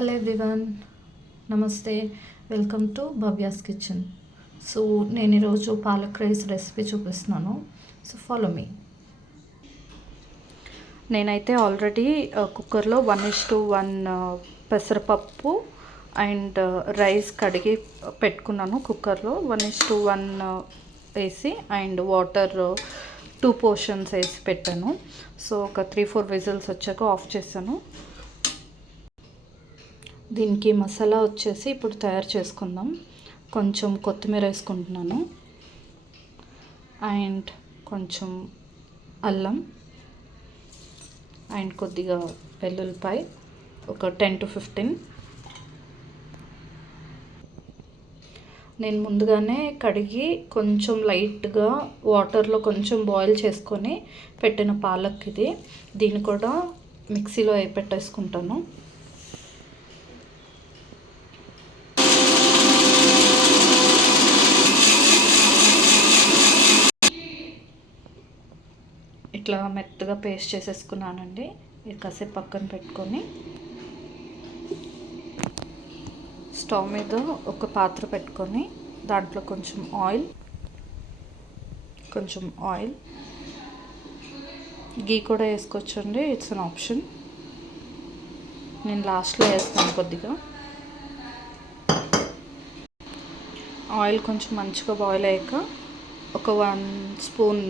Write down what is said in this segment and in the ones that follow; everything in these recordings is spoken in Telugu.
హలో ఎవ్రీవన్, నమస్తే. Welcome to Bhavya's kitchen. So నేను ఈరోజు పాలక్ రైస్ రెసిపీ చూపిస్తున్నాను. So follow me. నేనైతే ఆల్రెడీ కుక్కర్లో 1:1 పెసరపప్పు అండ్ రైస్ కడిగి పెట్టుకున్నాను. కుక్కర్లో 1:1 వేసి అండ్ వాటర్ 2 పోర్షన్స్ వేసి పెట్టాను. సో ఒక 3-4 విజిల్స్ వచ్చాక ఆఫ్ చేశాను. దీనికి మసాలా వచ్చేసి ఇప్పుడు తయారు చేసుకుందాం. కొంచెం కొత్తిమీర వేసుకుంటున్నాను అండ్ కొంచెం అల్లం అండ్ కొద్దిగా వెల్లుల్లిపాయ, ఒక 10 to 15. నేను ముందుగానే కడిగి కొంచెం లైట్గా వాటర్లో కొంచెం బాయిల్ చేసుకొని పెట్టిన పాలక్ ఇది. దీన్ని కూడా మిక్సీలో పెట్టేసుకుంటాను. ఇట్లా మెత్తగా పేస్ట్ చేసేసుకున్నానండి. ఇది కాసేపు పక్కన పెట్టుకొని స్టవ్ మీద ఒక పాత్ర పెట్టుకొని దాంట్లో కొంచెం ఆయిల్ గీ కూడా వేసుకోవచ్చండి. It's an option. నేను లాస్ట్లో వేస్తాను. కొద్దిగా ఆయిల్ కొంచెం మంచిగా బాయిల్ అయ్యాక ఒక 1 స్పూన్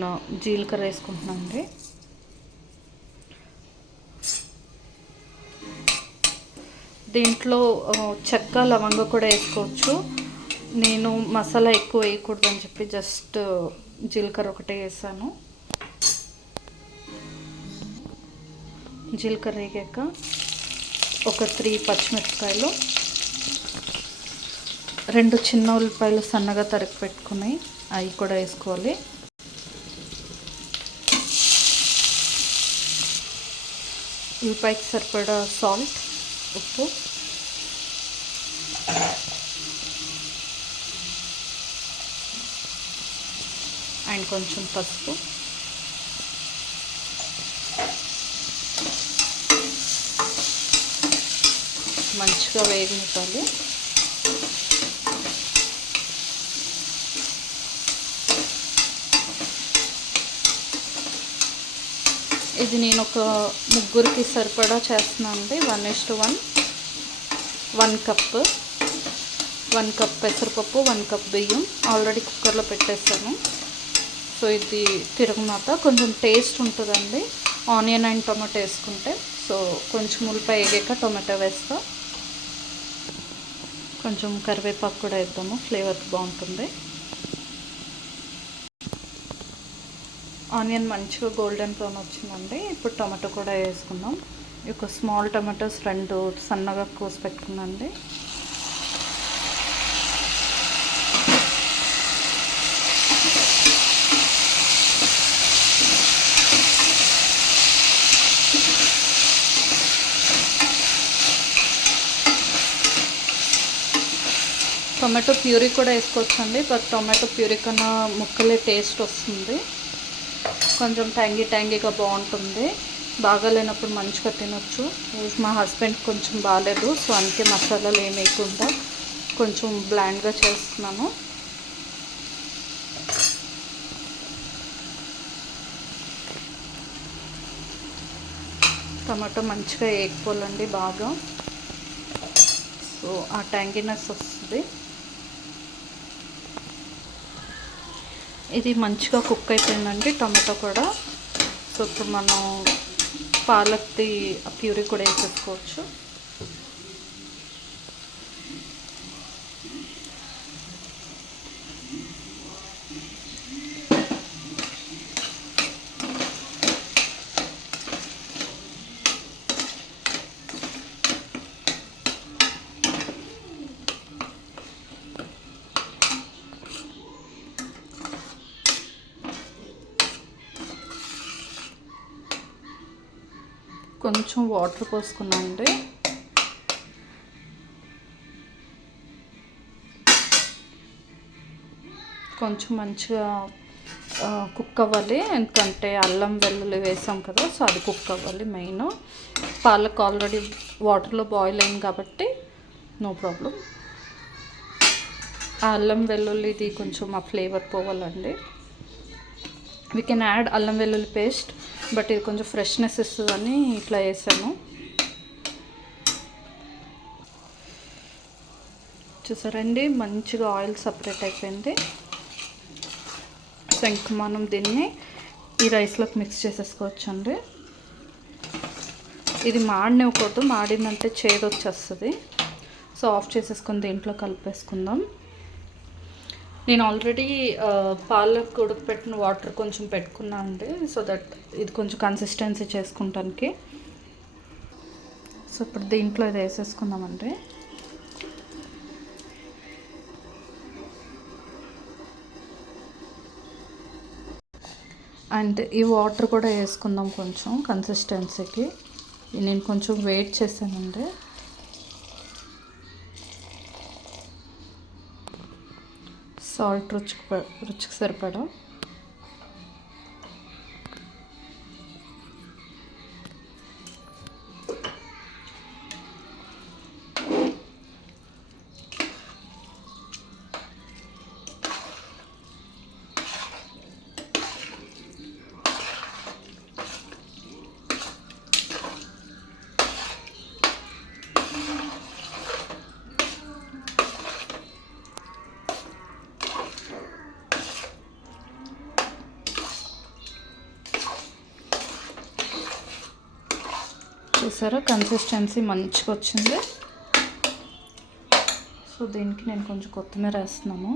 జీలకర్ర వేసుకుంటున్నాను అండి. దీంట్లో చెక్క లవంగ కూడా వేసుకోవచ్చు. నేను మసాలా ఎక్కువ వేయకూడదని చెప్పి జస్ట్ జీలకర్ర ఒకటే వేసాను. జీలకర్ర వేగాక ఒక 3 పచ్చిమిరపకాయలు, 2 చిన్న ఉల్లిపాయలు సన్నగా తరిగి పెట్టుకుని అవి కూడా వేసుకోవాలి. ఉల్లిపాయకి సరిపడా సాల్ట్, ఉప్పు అండ్ కొంచెం పసుపు. మంచిగా వేగనివ్వాలి. ఇది నేను ఒక 3 సరిపడా చేస్తున్నాను అండి. 1:1 1 కప్ పెసరపప్పు, 1 కప్ బియ్యం ఆల్రెడీ కుక్కర్లో పెట్టేస్తాను. సో ఇది తిరుగుమాత కొంచెం టేస్ట్ ఉంటుందండి ఆనియన్ అండ్ టొమాటో వేసుకుంటే. సో కొంచెం ఉల్లిపాయ వేగాక టొమాటో వేస్తా. కొంచెం కరివేపాకు కూడా వేద్దాము, ఫ్లేవర్ బాగుంటుంది. ఆనియన్ మంచిగా గోల్డెన్ బ్రౌన్ వచ్చిందండి. ఇప్పుడు టమాటో కూడా వేసుకుందాం. ఒక స్మాల్ టమాటోస్ 2 సన్నగా కోసి పెట్టుకున్నాండి. టొమాటో ప్యూరీ కూడా వేసుకోవచ్చండి. బట్ టొమాటో ప్యూరీ కన్నా ముక్కలే టేస్ట్ వస్తుంది. కొంచెం ట్యాంగీగా బాగుంటుంది. బాగాలేనప్పుడు మంచిగా తినొచ్చు. మా హస్బెండ్ కొంచెం బాగాలేదు, సో అందుకే మసాలాలు ఏమి వేయకుండా కొంచెం బ్లాండ్గా చేస్తున్నాను. టమాటో మంచిగా వేగిపోవాలండి బాగా. సో ఆ ట్యాంగీనెస్ వస్తుంది. ఇది మంచిగా కుక్ అయిపోయిందండి టమాటో కూడా. సో ఇప్పుడు మనం పాలక్ది ప్యూరీ కూడా వేసేసుకోవచ్చు. కొంచెం వాటర్ పోసుకున్నామండి. కొంచెం మంచిగా కుక్ అవ్వాలి, ఎందుకంటే అల్లం వెల్లుల్లి వేసాం కదా, సో అది కుక్ అవ్వాలి మెయిన్. పాలక్ ఆల్రెడీ వాటర్లో బాయిల్ అయింది కాబట్టి నో ప్రాబ్లం. ఆ అల్లం వెల్లుల్లిది కొంచెం ఆ ఫ్లేవర్ పోవాలండి. వీ కెన్ యాడ్ అల్లం వెల్లుల్లి పేస్ట్, బట్ ఇది కొంచెం ఫ్రెష్నెస్ ఇస్తుందని ఇట్లా వేసాను. చూసారండి, మంచిగా ఆయిల్ సపరేట్ అయిపోయింది. సో ఇంక మనం దీన్ని ఈ రైస్లోకి మిక్స్ చేసేసుకోవచ్చండి. ఇది మాడనివ్వకూడదు, మాడిందంటే చేదు వచ్చేస్తుంది. సో ఆఫ్ చేసేసుకొని దీంట్లో కలిపేసుకుందాం. నేను ఆల్రెడీ పాలకు ఉడకపెట్టిన వాటర్ కొంచెం పెట్టుకున్నాను అండి, సో దట్ ఇది కొంచెం కన్సిస్టెన్సీ చేసుకుంటానికి. సో ఇప్పుడు దీంట్లో ఇది వేసేసుకుందామండి. అండ్ ఈ వాటర్ కూడా వేసుకుందాం కొంచెం కన్సిస్టెన్సీకి. నేను కొంచెం వెయిట్ చేశానండి. సాల్ట్ రుచికి సరిపడా. చూసారా, కన్సిస్టెన్సీ మంచిగా వచ్చింది. సో దీనికి నేను కొంచెం కొత్తిమీర వేస్తున్నాము.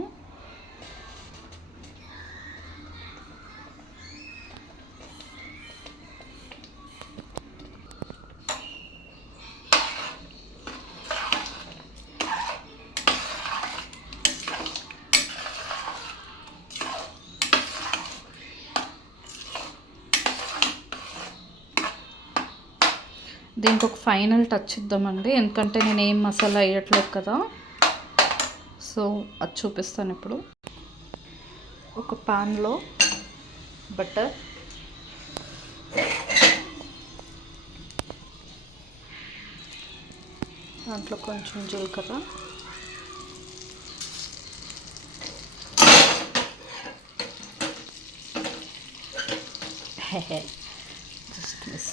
దీనికి ఒక ఫైనల్ టచ్ ఇద్దామండి, ఎందుకంటే నేను ఏం మసాలా వేయట్లేదు కదా, సో అది చూపిస్తాను ఇప్పుడు. ఒక పాన్లో బటర్, దాంట్లో కొంచెం జీలకర్ర, జస్ట్ మిస్,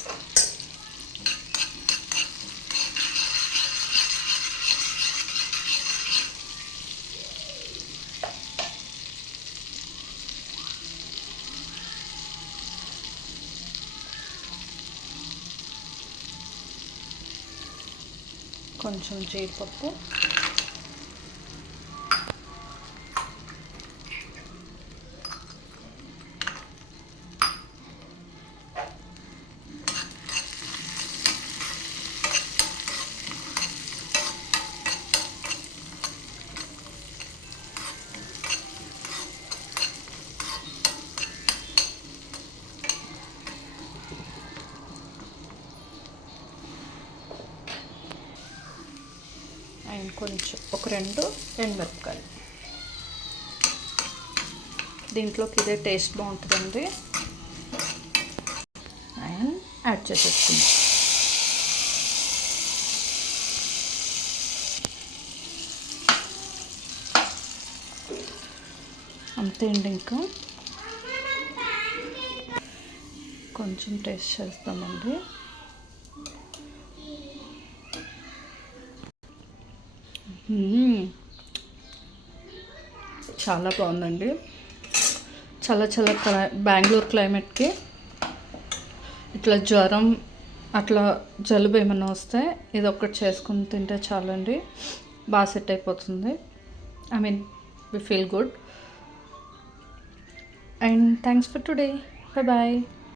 కొంచెం జీడిపప్పు, అండ్ కొంచెం ఒక 2 ఎండుమిరపకాయలు. దీంట్లోకి ఇదే టేస్ట్ బాగుంటుందండి. అండ్ యాడ్ చేసేసుకుందాం. అంతే అండి. ఇంకా కొంచెం టేస్ట్ చేస్తామండి. చాలా బాగుందండి. చాలా బెంగళూరు క్లైమేట్కి ఇట్లా జ్వరం అట్లా జలుబు ఏమైనా వస్తే ఇది ఒక్కటి చేసుకుని తింటే చాలండి, బాగా సెట్ అయిపోతుంది. I mean we feel good. And thanks for today. Bye.